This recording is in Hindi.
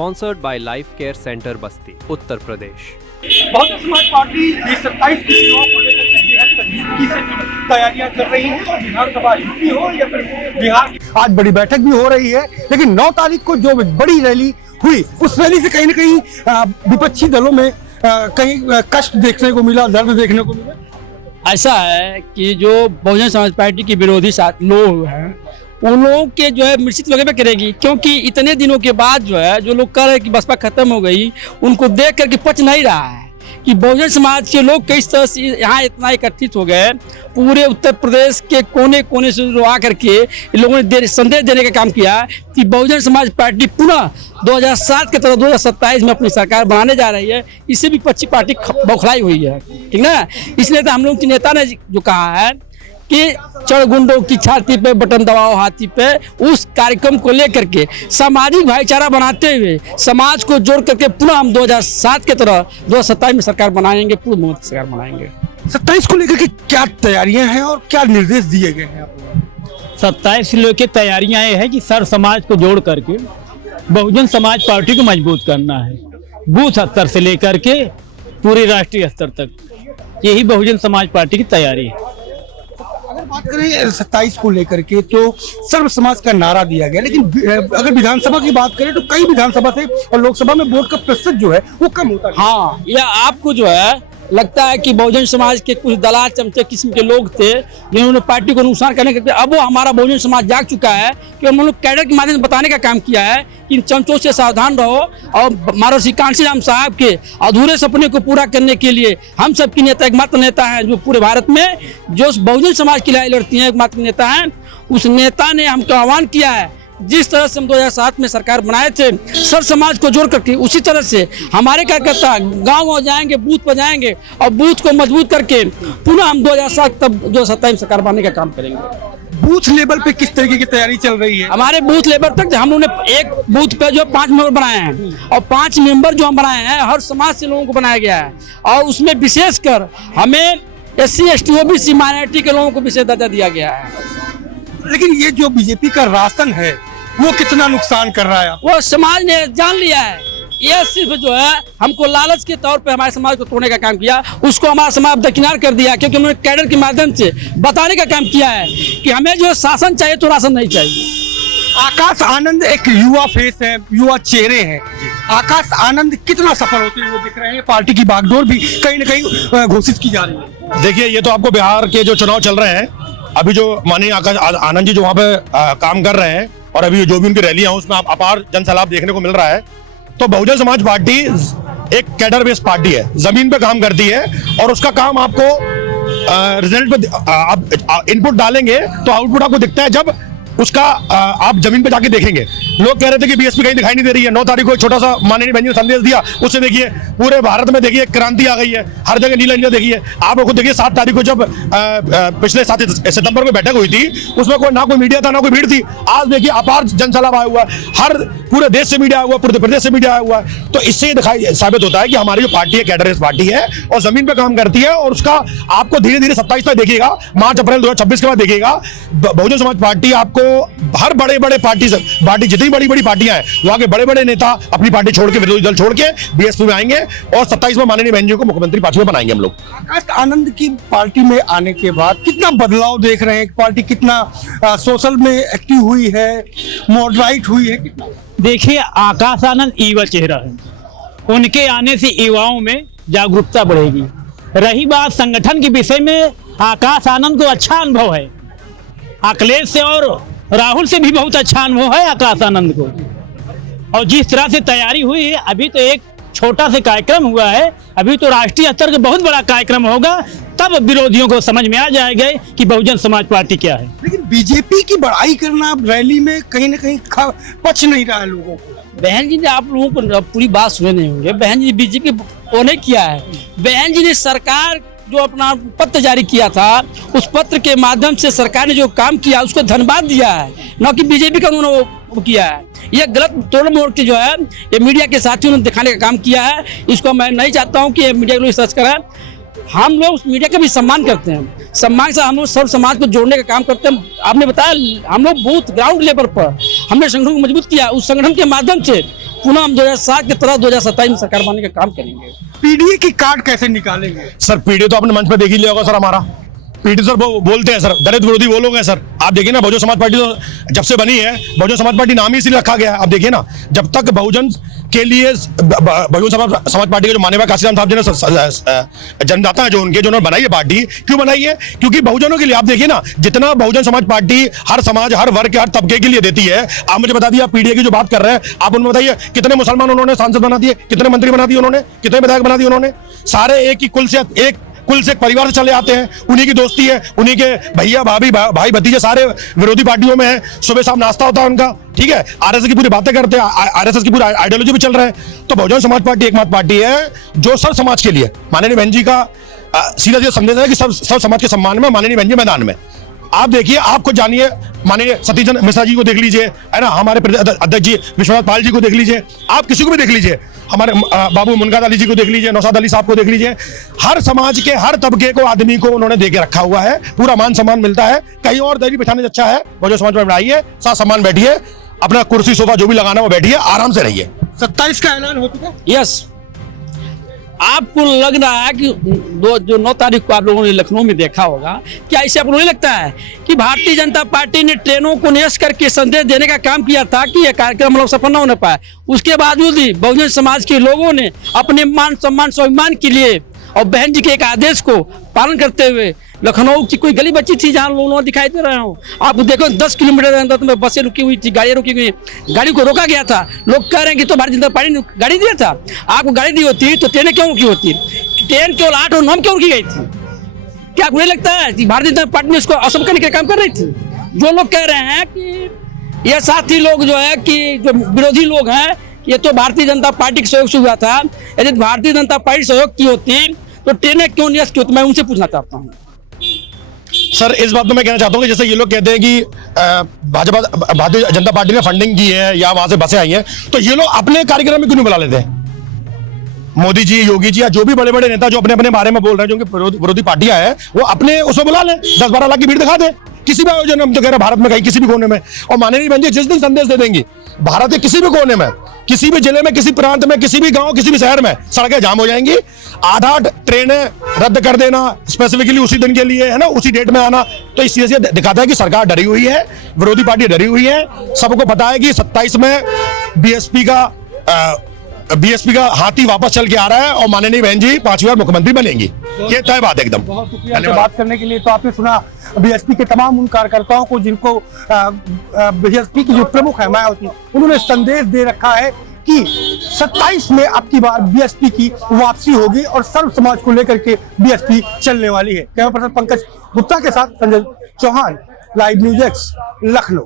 Sponsored by life care centre Basti, Uttar Pradesh. Bahujan Samaj party 27 के चुनाव को लेकर के बेहद तकनीकी से तैयारियां कर रही है और विधानसभा यूपी हो या फिर बिहार। आज बड़ी बैठक भी हो रही है, लेकिन 9 तारीख को जो बड़ी रैली हुई उस रैली से कहीं न कहीं विपक्षी दलों में कहीं कष्ट देखने को मिला, दर्द देखने को मिला। ऐसा है कि जो बहुजन समाज पार्टी के विरोधी लोग हैं उन लोगों के जो है निश्चित वगैरह पे करेगी, क्योंकि इतने दिनों के बाद जो है जो लोग कह रहे हैं कि बसपा खत्म हो गई, उनको देख करके पच नहीं रहा है कि बहुजन समाज के लोग किस तरह से यहाँ इतना एकत्रित हो गए। पूरे उत्तर प्रदेश के कोने कोने से जो आकर के इन लोगों ने संदेश देने का काम किया कि बहुजन समाज पार्टी पुनः 2007 के तरह 2027 में अपनी सरकार बनाने जा रही है। इससे भी विपक्षी पार्टी बौखलाई हुई है, ठीक ना। इसलिए तो हम लोग के नेता ने जो कहा है कि चढ़ गुंडों की छाती पे बटन दबाओ हाथी पे, उस कार्यक्रम को लेकर के सामाजिक भाईचारा बनाते हुए समाज को जोड़ करके पुनः हम 2007 के तरह 2027 में सरकार बनाएंगे, पूर्ण बहुमत सरकार बनाएंगे। 27 को लेकर के क्या तैयारियां हैं और क्या निर्देश दिए गए हैं आपको? 27 लोग की तैयारियां ये है कि सर्व समाज को जोड़ करके बहुजन समाज पार्टी को मजबूत करना है, बूथ स्तर से लेकर के पूरे राष्ट्रीय स्तर तक। यही बहुजन समाज पार्टी की तैयारी है। अगर बात करें 27 को लेकर के तो सर्व समाज का नारा दिया गया, लेकिन अगर विधानसभा की बात करें तो कई विधानसभा से और लोकसभा में वोट का प्रतिशत जो है वो कम होता है। हाँ, यह आपको जो है लगता है कि बहुजन समाज के कुछ दलाल चमचे किस्म के लोग थे जिन्होंने पार्टी को नुकसान करने के, अब वो हमारा बहुजन समाज जाग चुका है कि हम लोग कैडर के माध्यम से बताने का काम किया है कि इन चमचों से सावधान रहो और महर्षि कांशीराम साहब के अधूरे सपने को पूरा करने के लिए हम सबकी नेता एकमात्र नेता हैं जो पूरे भारत में जो बहुजन समाज की लड़ाई लड़ती हैं, एकमात्र नेता हैं। उस नेता ने हमको आह्वान किया है, जिस तरह से हम 2007 में सरकार बनाए थे सर समाज को जोड़ करके, उसी तरह से हमारे कार्यकर्ता गांव जाएंगे, बूथ पर जाएंगे और बूथ को मजबूत करके पुनः हम 2007 तब 2027 में सरकार बनाने का काम करेंगे। बूथ लेवल पे किस तरीके की तैयारी चल रही है? हमारे बूथ लेवल तक हम लोगों ने एक बूथ पे जो 5 मेंबर बनाए हैं और 5 मेंबर जो हम बनाए हैं हर समाज से लोगों को बनाया गया है और उसमें विशेषकर हमें SC ST OBC माइनॉरिटी के लोगों को विशेष दर्जा दिया गया है। लेकिन ये जो बीजेपी का राशन है वो कितना नुकसान कर रहा है? वो समाज ने जान लिया है, ये सिर्फ जो है हमको लालच के तौर पे हमारे समाज को तोड़ने का काम किया, उसको हमारा समाज दरकिनार कर दिया, क्योंकि उन्होंने कैडर के माध्यम से बताने का काम किया है कि हमें जो शासन चाहिए तो राशन नहीं चाहिए। आकाश आनंद एक युवा फेस है, युवा चेहरे हैं। आकाश आनंद कितना सफल होते हुए दिख रहे हैं? पार्टी की बागडोर भी कहीं न कहीं घोषित की जा रही है। देखिए, ये तो आपको बिहार के जो चुनाव चल रहे हैं, अभी जो माननीय आकाश आनंद जी जो वहाँ पे काम कर रहे हैं और अभी जो भी उनकी रैलियां उसमें अपार जनसैलाब देखने को मिल रहा है। तो बहुजन समाज पार्टी एक कैडर बेस्ड पार्टी है, जमीन पे काम करती है और उसका काम आपको रिजल्ट पे आप इनपुट डालेंगे तो आउटपुट आपको दिखता है जब उसका आप जमीन पे जाके देखेंगे। लोग कह रहे थे कि बीएसपी कहीं दिखाई नहीं दे रही है। 9 तारीख को एक छोटा सा माननीय बहन जी ने संदेश दिया, उससे देखिए पूरे भारत में देखिए क्रांति आ गई है, हर जगह नीला नीला देखिए। आप खुद देखिए 7 तारीख को जब पिछले 7 सितंबर को बैठक हुई थी उसमें ना कोई मीडिया था ना कोई भीड़ थी। आज देखिए अपार जनसैलाब आया हुआ है, हर पूरे देश से मीडिया आया हुआ है, पूरे प्रदेश से मीडिया आया हुआ है। तो इससे ये साबित होता है कि हमारी जो पार्टी है कैडर पार्टी है और जमीन पे काम करती है और उसका आपको धीरे धीरे 27 तक देखिएगा, मार्च अप्रैल 2026 के बाद देखिएगा बहुजन समाज पार्टी आपको हर बड़े बड़े पार्टी जितनी बड़ी बड़ी पार्टियां हैं वहां के बड़े बड़े नेता अपनी पार्टी छोड़ के, विरोधी दल छोड़ के बीएसपी में आएंगे और 27 में माननीय बहन जी को मुख्यमंत्री पार्टी में बनाएंगे हम लोग। आकाश आनंद की पार्टी में आने के बाद कितना बदलाव देख रहे हैं? पार्टी कितना सोशल में एक्टिव हुई है, मॉडरेट हुई है, कितना? देखिए, आकाश आनंद युवा चेहरा है, उनके आने से युवाओं में जागरूकता बढ़ेगी। रही बात संगठन के विषय में, आकाश आनंद को अच्छा अनुभव है, अखिलेश से और राहुल से भी बहुत अच्छा अनुभव है आकाश आनंद को। और जिस तरह से तैयारी हुई है, अभी तो एक छोटा सा कार्यक्रम हुआ है, अभी तो राष्ट्रीय स्तर का बहुत बड़ा कार्यक्रम होगा, तब विरोधियों को समझ में आ जाएगा कि बहुजन समाज पार्टी क्या है। लेकिन बीजेपी की बड़ाई करना रैली में कहीं न कहीं पच नहीं रहा है लोगों को। बहन जी ने, आप लोगों को पूरी बात सुने नहीं होंगे, बहन जी बीजेपी को नहीं किया है। बहन जी ने सरकार जो अपना पत्र जारी किया था उस पत्र के माध्यम से सरकार ने जो काम किया उसको धन्यवाद दिया है, न कि बीजेपी का उन्होंने वो किया है। यह गलत तोड़ मोड़ के जो है ये मीडिया के साथियों ने दिखाने का काम किया है। इसको मैं नहीं चाहता हूँ कि ये मीडिया के लोग सर्च करें। हम लोग उस मीडिया का भी सम्मान करते हैं, सम्मान से हम लोग सर्व समाज को जोड़ने का काम करते हैं। आपने बताया हम लोग बूथ ग्राउंड लेवल पर हमने संगठन को मजबूत किया, उस संगठन के माध्यम से पुनः हम 2007 की तरह 2027 में सरकार बनाने का काम करेंगे। पीडीए की कार्ड कैसे निकालेंगे? सर पीडी तो आपने मंच पे देख ही लिया होगा सर हमारा। पीडी सर वो बोलते हैं सर दलित विरोधी वो लोग हैं सर। आप देखिए ना बहुजन समाज पार्टी तो जब से बनी है बहुजन समाज पार्टी नाम ही इसलिए रखा गया है। आप देखिए ना जब तक बहुजन के लिए बहुजन समाज पार्टी के जो माननीय काशीराम साहब जी ने जनदाता है जो उनके जो उन्होंने बनाई है पार्टी, क्यों बनाई है? क्योंकि बहुजनों के लिए आप देखिए ना जितना बहुजन समाज पार्टी हर समाज हर वर्ग हर तबके के लिए देती है। आप मुझे बता दिए आप पीडीए की जो बात कर रहे हैं आप उनमें बताइए कितने मुसलमान उन्होंने सांसद बना दिए, कितने मंत्री बना दिए उन्होंने, कितने विधायक बना दिए उन्होंने। सारे एक ही कुल से एक परिवार से चले आते हैं, उन्हीं की दोस्ती है, उन्हीं के भैया भाभी भाई भतीजे सारे विरोधी पार्टियों में हैं। सुबह शाम नाश्ता होता है उनका, ठीक है। आरएसएस की पूरी बातें करते हैं, आरएसएस की पूरी आइडियोलॉजी भी चल रहा है। तो बहुजन समाज पार्टी एकमात्र पार्टी है जो सर्व समाज के लिए माननीय बहन जी का सीधा सीधा संदेश है कि सब समाज के सम्मान में माननीय बहन जी मैदान में। आप देखिए आपको जानिए माननीय सतीश मिश्रा जी को देख लीजिए, है ना, हमारे अध्यक्ष जी विश्वनाथ पाल जी को देख लीजिए, आप किसी को भी देख लीजिए, हमारे बाबू मुनकाद अली जी को देख लीजिए, नौशाद अली साहब को देख लीजिए। हर समाज के हर तबके को आदमी को उन्होंने दे के रखा हुआ है, पूरा मान सम्मान मिलता है। कहीं और दरी बिछाने से अच्छा है बहुजन समाज में आइए, साथ सम्मान बैठिए, अपना कुर्सी सोफा जो भी लगाना वो बैठिए, आराम से रहिए। 27 का ऐलान हो चुका? यस, आपको लग रहा है कि जो 9 तारीख को आप लोगों ने लखनऊ में देखा होगा, क्या ऐसे आपको नहीं लगता है कि भारतीय जनता पार्टी ने ट्रेनों को न्यस्त करके संदेश देने का काम किया था कि यह कार्यक्रम लोग सफल न होने पाए? उसके बावजूद भी बहुजन समाज के लोगों ने अपने मान सम्मान स्वाभिमान के लिए और बहन जी के एक आदेश को पालन करते हुए लखनऊ की कोई गली बच्ची थी जहाँ लोग दिखाई दे रहे हो, आप देखो 10 किलोमीटर के अंदर में बसें रुकी हुई थी, गाड़ियाँ रुकी हुई, गाड़ी को रोका गया था। लोग कह रहे हैं कि तो भारतीय जनता पार्टी ने गाड़ी दिया था। आपको गाड़ी दी होती तो ट्रेनें क्यों रुकी होती? ट्रेन केवल 8 और 9 क्यों रुकी गई थी? क्या आपको नहीं लगता है कि भारतीय जनता पार्टी ने इसको असम करने का काम कर रही थी? जो लोग कह रहे हैं कि ये साथी लोग जो है कि जो विरोधी लोग हैं ये तो भारतीय जनता पार्टी के सहयोग से हुआ था, यदि भारतीय जनता पार्टी सहयोग की होती तो ट्रेनें क्यों न्यस्त की होती? मैं उनसे पूछना चाहता हूँ। सर इस बात में मैं कहना चाहता हूँ कि जैसे ये लोग कहते हैं कि भारतीय जनता पार्टी ने फंडिंग की है या वहां से बसें आई हैं, तो ये लोग अपने कार्यक्रम में क्यों नहीं बुला लेते हैं? मोदी जी, योगी जी या जो भी बड़े बड़े नेता जो अपने अपने बारे में बोल रहे हैं, जो कि विरोधी पार्टियां हैं, वो अपने उसमें बुला लें, 10-12 लाख की भीड़ दिखा दें किसी भी आयोजन में। हम तो कह रहे हैं भारत में कहीं किसी भी कोने में, और माननीय बहन जी जिस दिन संदेश दे देंगी भारत के किसी भी कोने में, किसी भी जिले में, किसी प्रांत में, किसी भी गांव, किसी भी शहर में सड़कें जाम हो जाएंगी। 8-8 ट्रेनें रद्द कर देना स्पेसिफिकली उसी दिन के लिए, है ना, उसी डेट में आना, तो इस चीज से दिखाता है कि सरकार डरी हुई है, विरोधी पार्टी डरी हुई है। सबको पता है कि 27 में बीएसपी का हाथी वापस चल के आ रहा है और माननीय बहन जी 5वीं बार मुख्यमंत्री बनेंगी, ये तय बात एकदम। बहुत शुक्रिया बात करने के लिए। तो आपने सुना बीएसपी के तमाम उन कार्यकर्ताओं को जिनको बीएसपी की जो प्रमुख है मायावती, उन्होंने संदेश दे रखा है कि 27 में अब की बार बीएसपी की वापसी होगी और सर्व समाज को लेकर के बीएसपी चलने वाली है। कैमरा पर्सन पंकज गुप्ता के साथ Sanjay Chauhan, live news X, Lucknow.